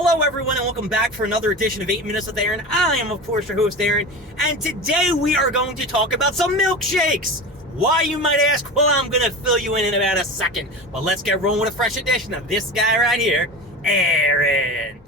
Hello everyone and welcome back for another edition of 8 Minutes with Aaron. I am of course your host Aaron, and today we are going to talk about some milkshakes. Why, you might ask? Well, I'm going to fill you in about a second, but let's get rolling with a fresh edition of this guy right here, Aaron.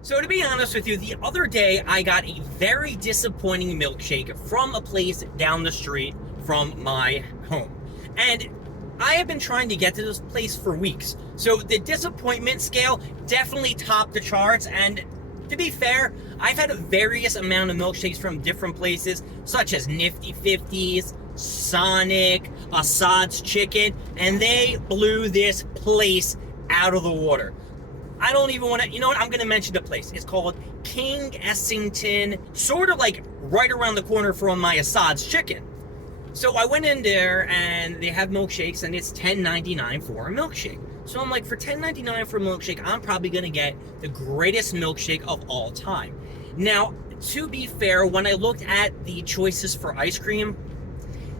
So to be honest with you, the other day I got a very disappointing milkshake from a place down the street from my home. And I have been trying to get to this place for weeks. So the disappointment scale definitely topped the charts. And to be fair, I've had a various amount of milkshakes from different places, such as Nifty 50s, Sonic, Assad's Chicken, and they blew this place out of the water. I don't even want to, you know what, I'm going to mention the place. It's called King Essington, sort of like right around the corner from my Assad's Chicken. So I went in there and they have milkshakes and it's $10.99 for a milkshake. So I'm like, for $10.99 for a milkshake, I'm probably going to get the greatest milkshake of all time. Now, to be fair, when I looked at the choices for ice cream,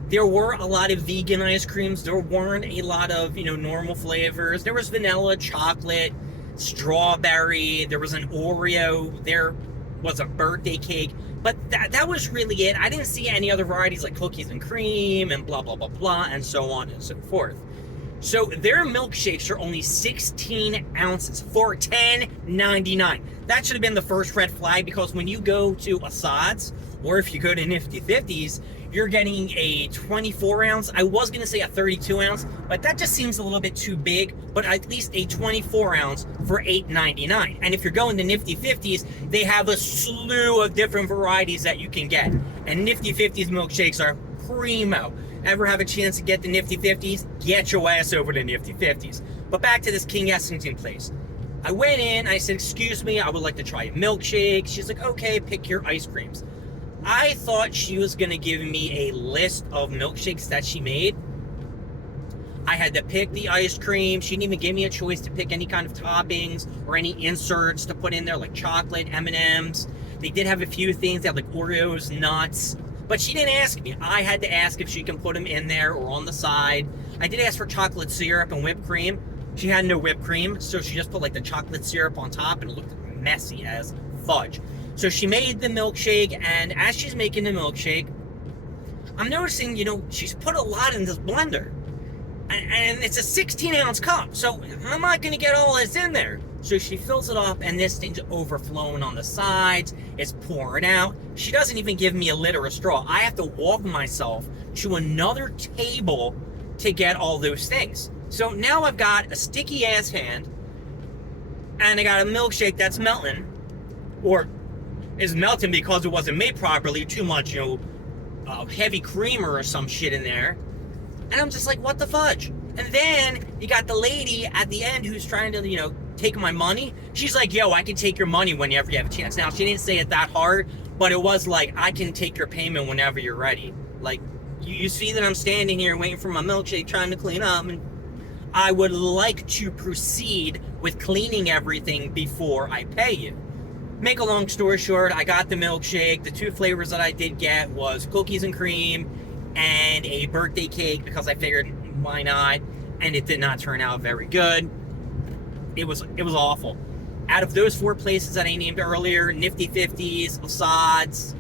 there were a lot of vegan ice creams. There weren't a lot of, normal flavors. There was vanilla, chocolate, strawberry, there was an Oreo, there was a birthday cake, but that was really it. I didn't see any other varieties like cookies and cream and blah, blah, blah, blah, and so on and so forth. So their milkshakes are only 16 ounces for $10.99. That should have been the first red flag, because when you go to Assad's, or if you go to Nifty 50s, you're getting a 24 ounce. I was going to say a 32 ounce, but that just seems a little bit too big, but at least a 24 ounce for $8.99. And if you're going to Nifty 50s, they have a slew of different varieties that you can get. And Nifty 50s milkshakes are primo. Ever have a chance to get the Nifty 50s? Get your ass over to Nifty 50s. But back to this King Essington place. I went in, I said, excuse me, I would like to try a milkshake. She's like, okay, pick your ice creams. I thought she was going to give me a list of milkshakes that she made. I had to pick the ice cream. She didn't even give me a choice to pick any kind of toppings or any inserts to put in there, like chocolate, M&Ms. They did have a few things. They had like Oreos, nuts. But she didn't ask me. I had to ask if she can put them in there or on the side. I did ask for chocolate syrup and whipped cream. She had no whipped cream, so she just put like the chocolate syrup on top, and it looked messy as fudge. So she made the milkshake, and as she's making the milkshake, I'm noticing, she's put a lot in this blender. And it's a 16-ounce cup, so I'm not going to get all this in there. So she fills it up, and this thing's overflowing on the sides. It's pouring out. She doesn't even give me a lid or a straw. I have to walk myself to another table to get all those things. So now I've got a sticky-ass hand, and I got a milkshake that's melting, or is melting because it wasn't made properly, too much, heavy creamer or some shit in there. And I'm just like, what the fudge? And then you got the lady at the end who's trying to, take my money. She's like, yo, I can take your money whenever you have a chance. Now, she didn't say it that hard, but it was like, I can take your payment whenever you're ready. Like, you see that I'm standing here waiting for my milkshake, trying to clean up, and I would like to proceed with cleaning everything before I pay you. Make a long story short, I got the milkshake. The two flavors that I did get was cookies and cream and a birthday cake, because I figured, why not? And it did not turn out very good. It was awful. Out of those four places that I named earlier, Nifty 50s, Assad's,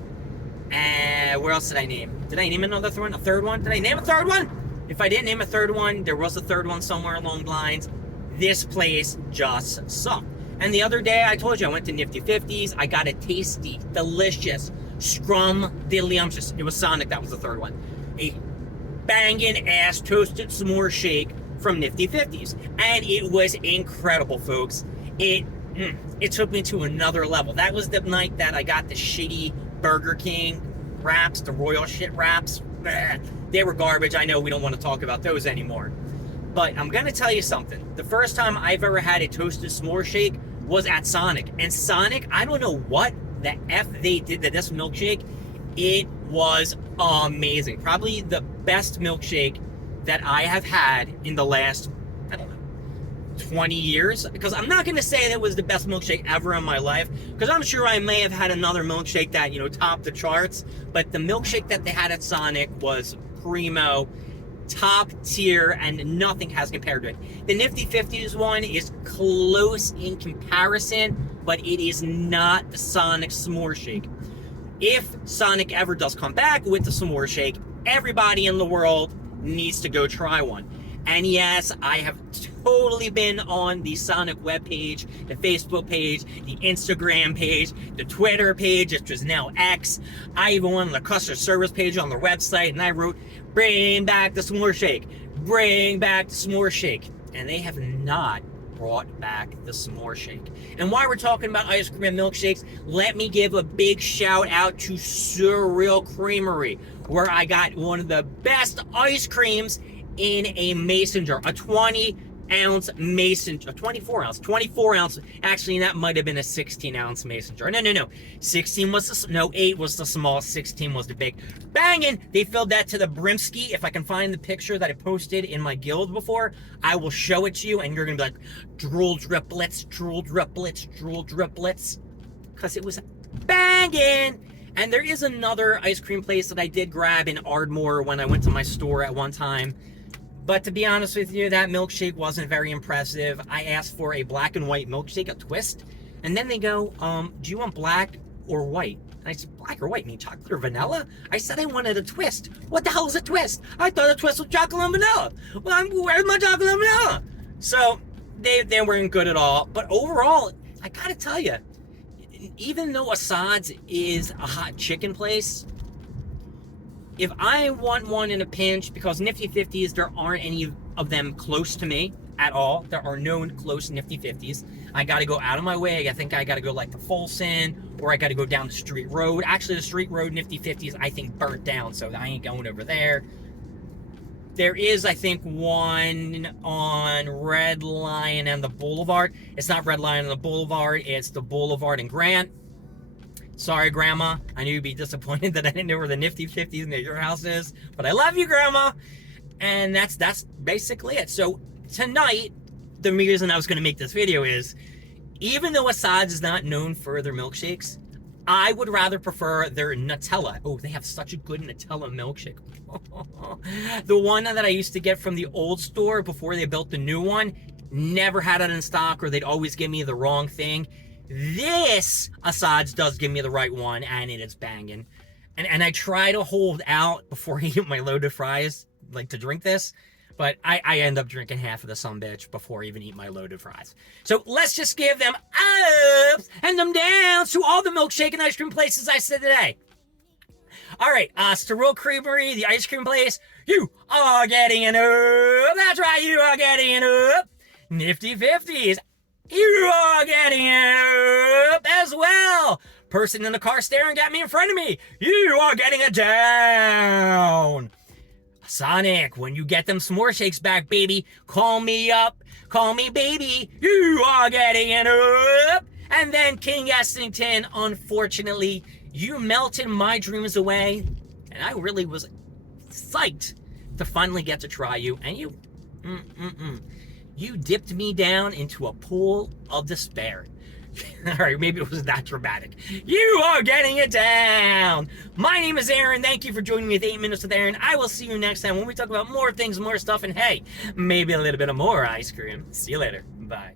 and where else did I name? Did I name another one? A third one? Did I name a third one? If I didn't name a third one, there was a third one somewhere along the lines. This place just sucked. And the other day, I told you, I went to Nifty 50s. I got a tasty, delicious, scrum-diddlyumptious. It was Sonic, that was the third one. A banging-ass toasted s'more shake from Nifty 50s. And it was incredible, folks. It took me to another level. That was the night that I got the shitty Burger King wraps, the royal shit wraps. They were garbage. I know we don't want to talk about those anymore. But I'm going to tell you something. The first time I've ever had a toasted s'more shake was at Sonic. And Sonic, I don't know what the F they did to this milkshake. It was amazing. Probably the best milkshake that I have had in the last, 20 years. Because I'm not going to say that it was the best milkshake ever in my life, because I'm sure I may have had another milkshake that, topped the charts. But the milkshake that they had at Sonic was primo, top tier, and nothing has compared to it. The Nifty 50s one is close in comparison, but it is not the Sonic S'more Shake. If Sonic ever does come back with the S'more Shake, everybody in the world needs to go try one. And yes, I have totally been on the Sonic webpage, the Facebook page, the Instagram page, the Twitter page, which is now X. I even went on the customer service page on their website, and I wrote, "Bring back the S'more Shake. Bring back the S'more Shake." And they have not brought back the S'more Shake. And while we're talking about ice cream and milkshakes, let me give a big shout out to Surreal Creamery, where I got one of the best ice creams in a mason jar, a 20-ounce mason, a 24 ounce. Actually, that might have been a 16-ounce mason jar. No. 16 was the, no, 8 was the small, 16 was the big. Banging! They filled that to the brimski. If I can find the picture that I posted in my guild before, I will show it to you, and you're gonna be like, drool driplets, drool driplets, drool driplets. Because it was banging! And there is another ice cream place that I did grab in Ardmore when I went to my store at one time. But to be honest with you, that milkshake wasn't very impressive. I asked for a black and white milkshake, a twist. And then they go, do you want black or white? And I said, black or white? You mean chocolate or vanilla? I said I wanted a twist. What the hell is a twist? I thought a twist was chocolate and vanilla. Well, where's my chocolate and vanilla? So they weren't good at all. But overall, I gotta tell you, even though Assad's is a hot chicken place, if I want one in a pinch, because Nifty 50s, there aren't any of them close to me at all. There are no close Nifty 50s. I got to go out of my way. I think I got to go like to Folsom, or I got to go down the street road. Actually, the street road Nifty 50s, I think, burnt down, so I ain't going over there. There is, I think, one on Red Lion and the Boulevard. It's not Red Lion and the Boulevard. It's the Boulevard and Grant. Sorry, Grandma. I knew you'd be disappointed that I didn't know where the Nifty 50s near your house is. But I love you, Grandma. And that's basically it. So tonight, the reason I was going to make this video is, even though Assad's is not known for their milkshakes, I would rather prefer their Nutella. Oh, they have such a good Nutella milkshake. The one that I used to get from the old store before they built the new one, never had it in stock, or they'd always give me the wrong thing. This Assad's does give me the right one, and it is banging. And I try to hold out before I eat my loaded fries, like to drink this, but I end up drinking half of the sumbitch before I even eat my loaded fries. So let's just give them ups and them downs to all the milkshake and ice cream places I said today. All right, Surreal Creamery, the ice cream place, you are getting an up. That's right, you are getting an up. Nifty 50s. You are getting it up as well. Person in the car staring at me in front of me. You are getting it down. Sonic, when you get them S'more Shakes back, baby, call me up. Call me baby. You are getting it up. And then King Essington, unfortunately, you melted my dreams away. And I really was psyched to finally get to try you. And you, you dipped me down into a pool of despair. All right, maybe it was that dramatic. You are getting it down. My name is Aaron. Thank you for joining me with 8 Minutes with Aaron. I will see you next time when we talk about more things, more stuff, and hey, maybe a little bit of more ice cream. See you later. Bye.